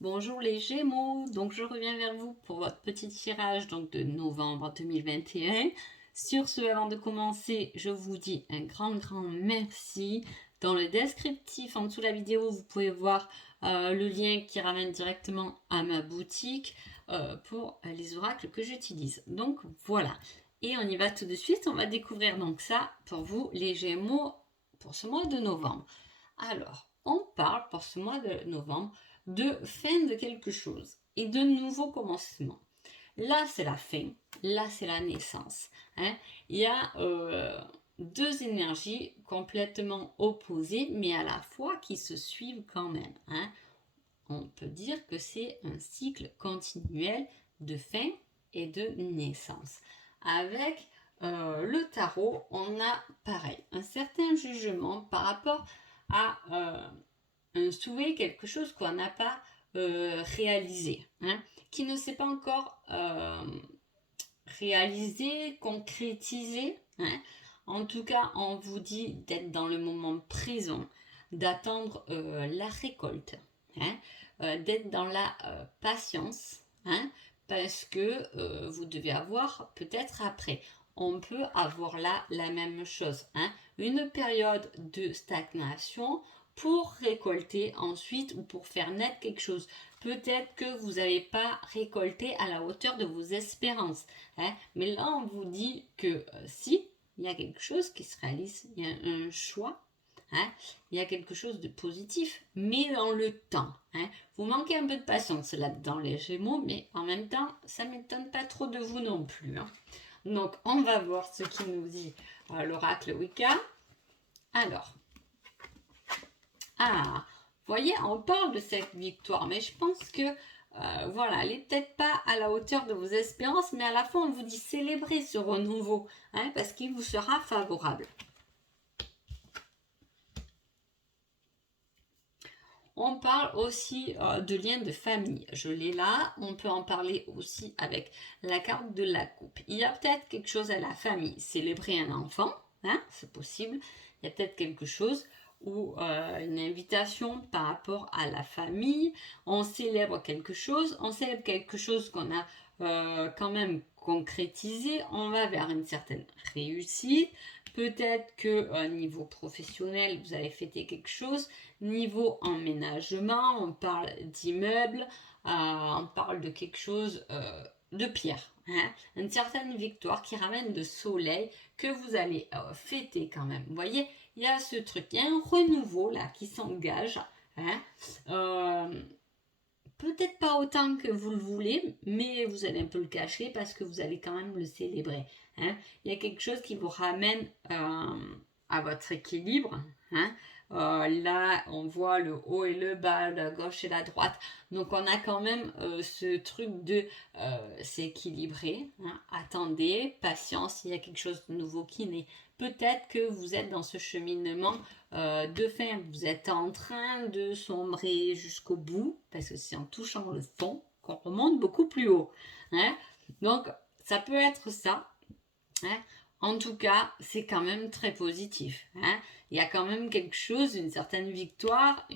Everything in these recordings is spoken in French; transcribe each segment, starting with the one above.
Bonjour les Gémeaux, donc je reviens vers vous pour votre petit tirage donc de novembre 2021. Sur ce, avant de commencer, je vous dis un grand merci. Dans le descriptif en dessous de la vidéo, vous pouvez voir le lien qui ramène directement à ma boutique pour les oracles que j'utilise. Donc voilà, et on y va tout de suite, on va découvrir donc ça pour vous les Gémeaux pour ce mois de novembre. Alors, on parle pour ce mois de novembre de fin de quelque chose et de nouveaux commencements. Là, c'est la fin, là, c'est la naissance. Il y a deux énergies complètement opposées, mais à la fois qui se suivent quand même. On peut dire que c'est un cycle continuel de fin et de naissance. Avec le tarot, on a pareil, un certain jugement par rapport à un souhait, quelque chose qu'on n'a pas réalisé, qui ne s'est pas encore réalisé, concrétisé. En tout cas, on vous dit d'être dans le moment présent, d'attendre la récolte, d'être dans la patience, parce que vous devez avoir peut-être après. On peut avoir là la même chose, une période de stagnation pour récolter ensuite ou pour faire naître quelque chose. Peut-être que vous n'avez pas récolté à la hauteur de vos espérances. Mais là, on vous dit que si, il y a quelque chose qui se réalise, il y a un choix, il y a quelque chose de positif, mais dans le temps. Vous manquez un peu de patience là-dedans, les Gémeaux, mais en même temps, ça ne m'étonne pas trop de vous non plus. Donc, on va voir ce qui nous dit l'oracle Wicca. Alors, vous voyez, on parle de cette victoire, mais je pense que voilà, elle n'est peut-être pas à la hauteur de vos espérances, mais à la fois on vous dit célébrer ce renouveau, parce qu'il vous sera favorable. On parle aussi de liens de famille. Je l'ai là. On peut en parler aussi avec la carte de la coupe. Il y a peut-être quelque chose à la famille. Célébrer un enfant, c'est possible. Il y a peut-être quelque chose ou une invitation par rapport à la famille. On célèbre quelque chose. On célèbre quelque chose qu'on a quand même concrétisé. On va vers une certaine réussite. Peut-être que niveau professionnel, vous allez fêter quelque chose. Niveau emménagement, on parle d'immeuble, on parle de quelque chose de pierre. Une certaine victoire qui ramène le soleil que vous allez fêter quand même. Vous voyez, il y a ce truc, il y a un renouveau là qui s'engage. Peut-être pas autant que vous le voulez, mais vous allez un peu le cacher parce que vous allez quand même le célébrer. Il y a quelque chose qui vous ramène à votre équilibre. Là, on voit le haut et le bas, la gauche et la droite. Donc, on a quand même ce truc de s'équilibrer. Attendez, patience, il y a quelque chose de nouveau qui naît. Peut-être que vous êtes dans ce cheminement de fin. Vous êtes en train de sombrer jusqu'au bout, parce que c'est en touchant le fond qu'on remonte beaucoup plus haut. Donc, ça peut être ça. En tout cas, c'est quand même très positif. Il y a quand même quelque chose, une certaine victoire,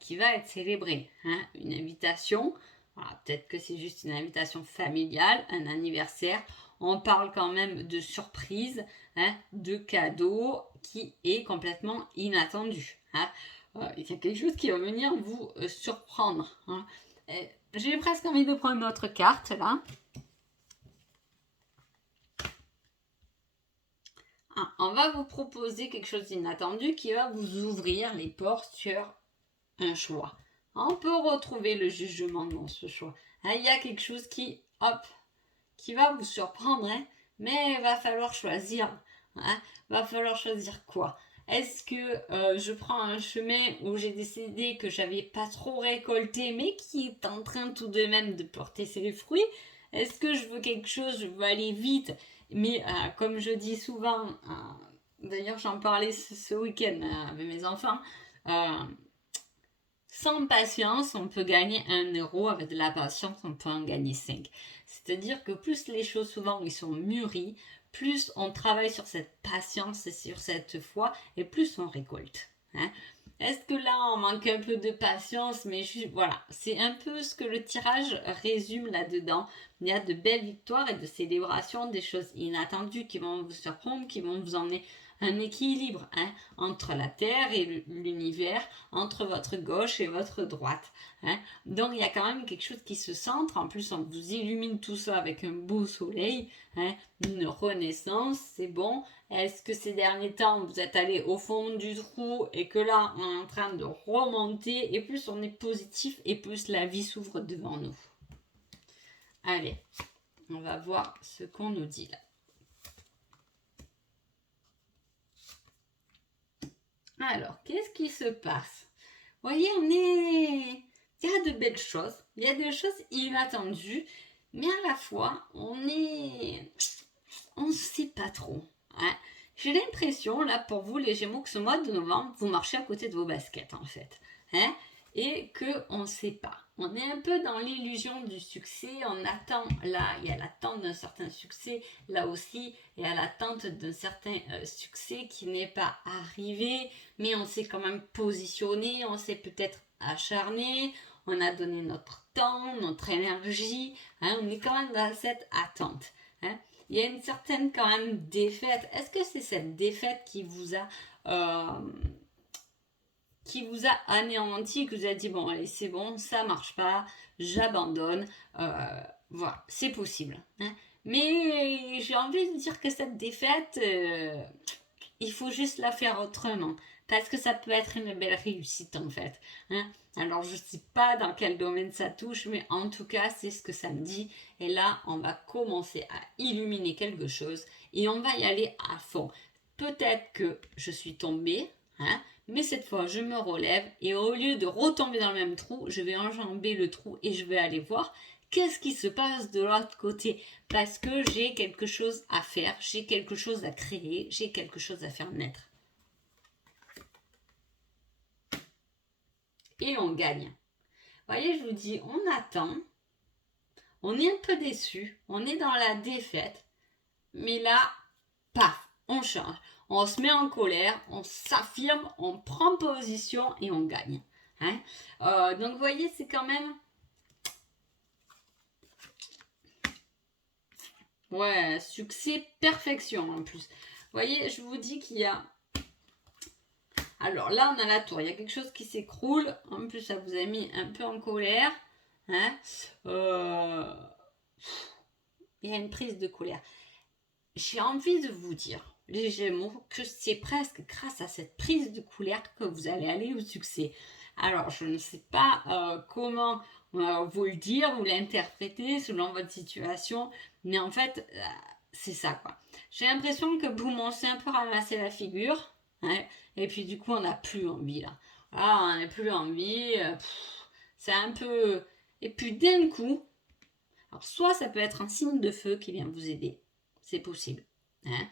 qui va être célébrée. Une invitation, peut-être que c'est juste une invitation familiale, un anniversaire. On parle quand même de surprise, de cadeau qui est complètement inattendu. Il y a quelque chose qui va venir vous surprendre. J'ai presque envie de prendre une autre carte là. On va vous proposer quelque chose d'inattendu qui va vous ouvrir les portes sur un choix. On peut retrouver le jugement dans ce choix. Il y a quelque chose qui va vous surprendre, mais il va falloir choisir. Va falloir choisir quoi? Est-ce que je prends un chemin où j'ai décidé que j'avais pas trop récolté, mais qui est en train tout de même de porter ses fruits? Est-ce que je veux quelque chose, je veux aller vite, mais comme je dis souvent, d'ailleurs j'en parlais ce week-end avec mes enfants, sans patience, on peut gagner 1 euro. Avec de la patience, on peut en gagner 5. C'est-à-dire que plus les choses souvent ils sont mûries, plus on travaille sur cette patience et sur cette foi, et plus on récolte. Est-ce que là, on manque un peu de patience? Mais voilà, c'est un peu ce que le tirage résume là-dedans. Il y a de belles victoires et de célébrations, des choses inattendues qui vont vous surprendre, qui vont vous emmener un équilibre hein, entre la Terre et l'univers, entre votre gauche et votre droite. Hein. Donc il y a quand même quelque chose qui se centre. En plus, on vous illumine tout ça avec un beau soleil, hein, une renaissance, c'est bon. Est-ce que ces derniers temps, vous êtes allé au fond du trou et que là, on est en train de remonter et plus on est positif et plus la vie s'ouvre devant nous. Allez, on va voir ce qu'on nous dit là. Alors, qu'est-ce qui se passe? Vous voyez, il y a de belles choses, il y a des choses inattendues, mais à la fois, on ne sait pas trop. Hein. J'ai l'impression, là, pour vous, les Gémeaux, que ce mois de novembre, vous marchez à côté de vos baskets, en fait. Hein, et qu'on ne sait pas. On est un peu dans l'illusion du succès. On attend, là, il y a l'attente d'un certain succès. Là aussi, il y a l'attente d'un certain succès qui n'est pas arrivé. Mais on s'est quand même positionné, on s'est peut-être acharné. On a donné notre temps, notre énergie. Hein, on est quand même dans cette attente. Hein. Il y a une certaine quand même défaite. Est-ce que c'est cette défaite qui vous a anéanti, que vous a dit bon allez c'est bon, ça marche pas, j'abandonne, voilà, c'est possible. Hein. Mais j'ai envie de dire que cette défaite, il faut juste la faire autrement. Parce que ça peut être une belle réussite en fait. Hein. Alors je ne sais pas dans quel domaine ça touche, mais en tout cas c'est ce que ça me dit. Et là on va commencer à illuminer quelque chose et on va y aller à fond. Peut-être que je suis tombée, hein, mais cette fois je me relève et au lieu de retomber dans le même trou, je vais enjamber le trou et je vais aller voir qu'est-ce qui se passe de l'autre côté parce que j'ai quelque chose à faire, j'ai quelque chose à créer, j'ai quelque chose à faire naître. Et on gagne. Vous voyez, je vous dis, on attend, on est un peu déçu, on est dans la défaite, mais là, paf, on change. On se met en colère, on s'affirme, on prend position et on gagne. Hein. Donc vous voyez, c'est quand même... Ouais, succès, perfection en plus. Vous voyez, je vous dis qu'il y a... Alors là, on a la tour. Il y a quelque chose qui s'écroule. En plus, ça vous a mis un peu en colère. Hein. Il y a une prise de colère. J'ai envie de vous dire, les Gémeaux, que c'est presque grâce à cette prise de colère que vous allez aller au succès. Alors, je ne sais pas comment vous le dire, vous l'interpréter selon votre situation, mais en fait, c'est ça quoi. J'ai l'impression que vous m'en un peu ramassé la figure, hein, et puis du coup, on n'a plus envie là. Ah, on n'a plus envie, c'est un peu... Et puis d'un coup, alors soit ça peut être un signe de feu qui vient vous aider, c'est possible. Hein.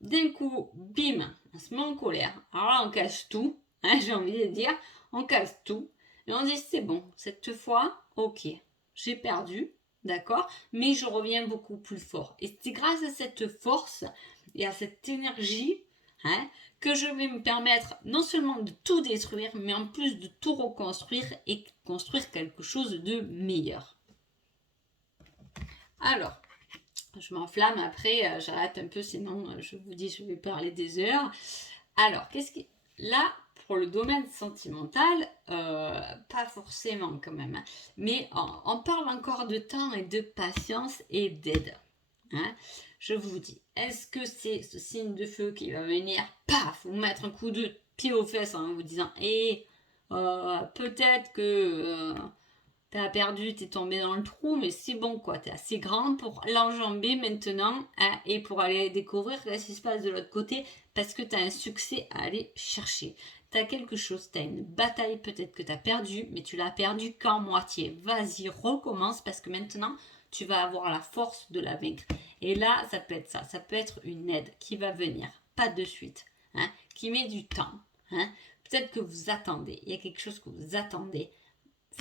D'un coup, bim, on se met en colère. Alors là, on casse tout. Hein, j'ai envie de dire, on casse tout. Et on dit, c'est bon, cette fois, ok, j'ai perdu, d'accord, mais je reviens beaucoup plus fort. Et c'est grâce à cette force et à cette énergie hein, que je vais me permettre non seulement de tout détruire, mais en plus de tout reconstruire et construire quelque chose de meilleur. Alors, je m'enflamme après, j'arrête un peu, sinon je vous dis, je vais parler des heures. Alors, qu'est-ce qui... Là, pour le domaine sentimental, pas forcément quand même, hein, mais on parle encore de temps et de patience et d'aide. Hein. Je vous dis, est-ce que c'est ce signe de feu qui va venir, paf, vous mettre un coup de pied aux fesses en vous disant, peut-être que... T'as perdu, t'es tombé dans le trou, mais c'est bon quoi, t'es assez grand pour l'enjamber maintenant hein, et pour aller découvrir ce qui se passe de l'autre côté parce que t'as un succès à aller chercher. T'as quelque chose, t'as une bataille peut-être que t'as perdu, mais tu l'as perdu qu'en moitié. Vas-y, recommence parce que maintenant tu vas avoir la force de la vaincre. Et là, ça peut être ça peut être une aide qui va venir, pas de suite, hein, qui met du temps. Hein. Peut-être que vous attendez, il y a quelque chose que vous attendez.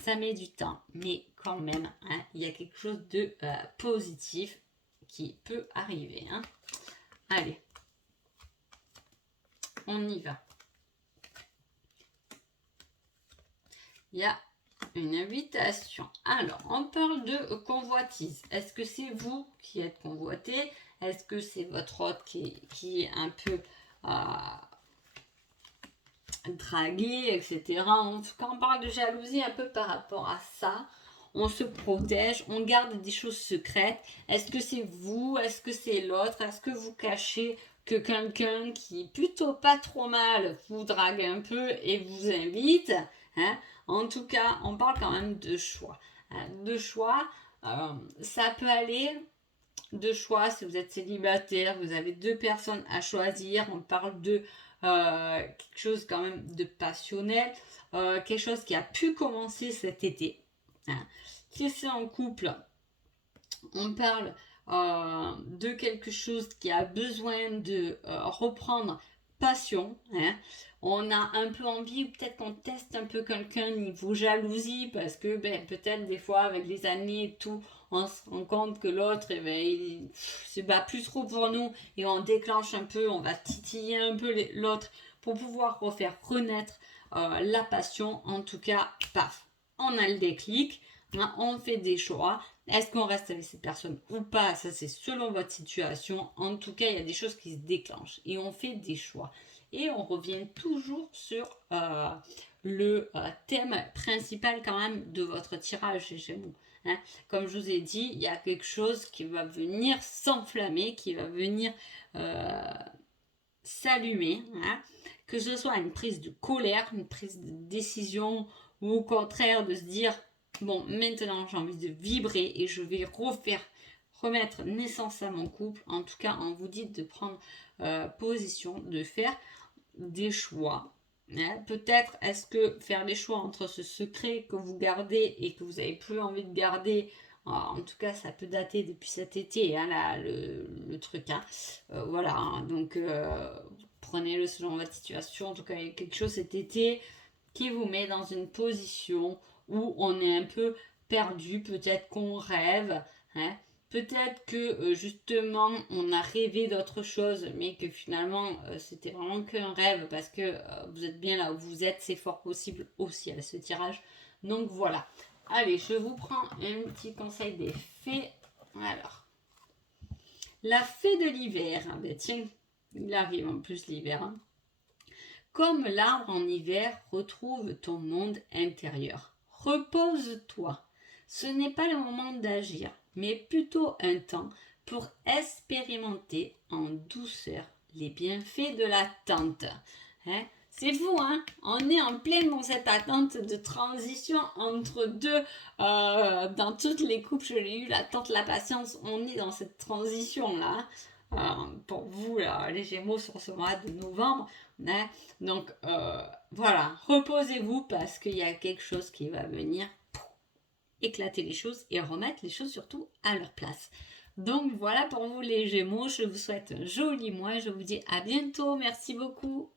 Ça met du temps, mais quand même, hein, il y a quelque chose de positif qui peut arriver. Hein. Allez, on y va. il y a une invitation. Alors, on parle de convoitise. Est-ce que c'est vous qui êtes convoité? Est-ce que c'est votre hôte qui est un peu dragué, etc. En tout cas, on parle de jalousie un peu par rapport à ça. On se protège, on garde des choses secrètes. Est-ce que c'est vous? Est-ce que c'est l'autre? Est-ce que vous cachez que quelqu'un qui est plutôt pas trop mal vous drague un peu et vous invite, hein? En tout cas, on parle quand même de choix. De choix, ça peut aller de choix si vous êtes célibataire, vous avez deux personnes à choisir. On parle de quelque chose quand même de passionnel, quelque chose qui a pu commencer cet été. Hein. Si c'est en couple, on parle de quelque chose qui a besoin de reprendre passion. Hein. On a un peu envie, ou peut-être qu'on teste un peu quelqu'un niveau jalousie, parce que peut-être des fois avec les années et tout, on se rend compte que l'autre, il se bat plus trop pour nous, et on déclenche un peu, on va titiller un peu l'autre pour pouvoir refaire renaître la passion. En tout cas, paf, on a le déclic, hein, on fait des choix. Est-ce qu'on reste avec cette personne ou pas? Ça, c'est selon votre situation. En tout cas, il y a des choses qui se déclenchent et on fait des choix. Et on revient toujours sur le thème principal quand même de votre tirage chez Gémeaux. Hein. Comme je vous ai dit, il y a quelque chose qui va venir s'enflammer, qui va venir s'allumer. Hein. Que ce soit une prise de colère, une prise de décision ou au contraire de se dire bon, maintenant j'ai envie de vibrer et je vais remettre naissance à mon couple. En tout cas, on vous dit de prendre position, de faire des choix. Hein. Peut-être est-ce que faire des choix entre ce secret que vous gardez et que vous n'avez plus envie de garder, en tout cas ça peut dater depuis cet été, hein, là, le truc. Hein. Voilà, hein. Donc prenez-le selon votre situation. En tout cas, il y a quelque chose cet été qui vous met dans une position où on est un peu perdu, peut-être qu'on rêve, hein. Peut-être que justement on a rêvé d'autre chose, mais que finalement c'était vraiment qu'un rêve parce que vous êtes bien là où vous êtes, c'est fort possible aussi à ce tirage. Donc voilà. Allez, je vous prends un petit conseil des fées. Alors, la fée de l'hiver, hein, ben tiens, il arrive en plus l'hiver. Hein. Comme l'arbre en hiver, retrouve ton monde intérieur. Repose-toi. Ce n'est pas le moment d'agir, mais plutôt un temps pour expérimenter en douceur les bienfaits de l'attente. Hein? C'est fou, hein? On est en pleine dans cette attente de transition entre deux. Dans toutes les couples, je l'ai eu, l'attente, la patience. On est dans cette transition-là. Pour vous, là, les Gémeaux, sur ce mois de novembre. Hein? Donc, voilà. Reposez-vous parce qu'il y a quelque chose qui va venir éclater les choses et remettre les choses surtout à leur place. Donc, voilà pour vous, les Gémeaux. Je vous souhaite un joli mois. Je vous dis à bientôt. Merci beaucoup.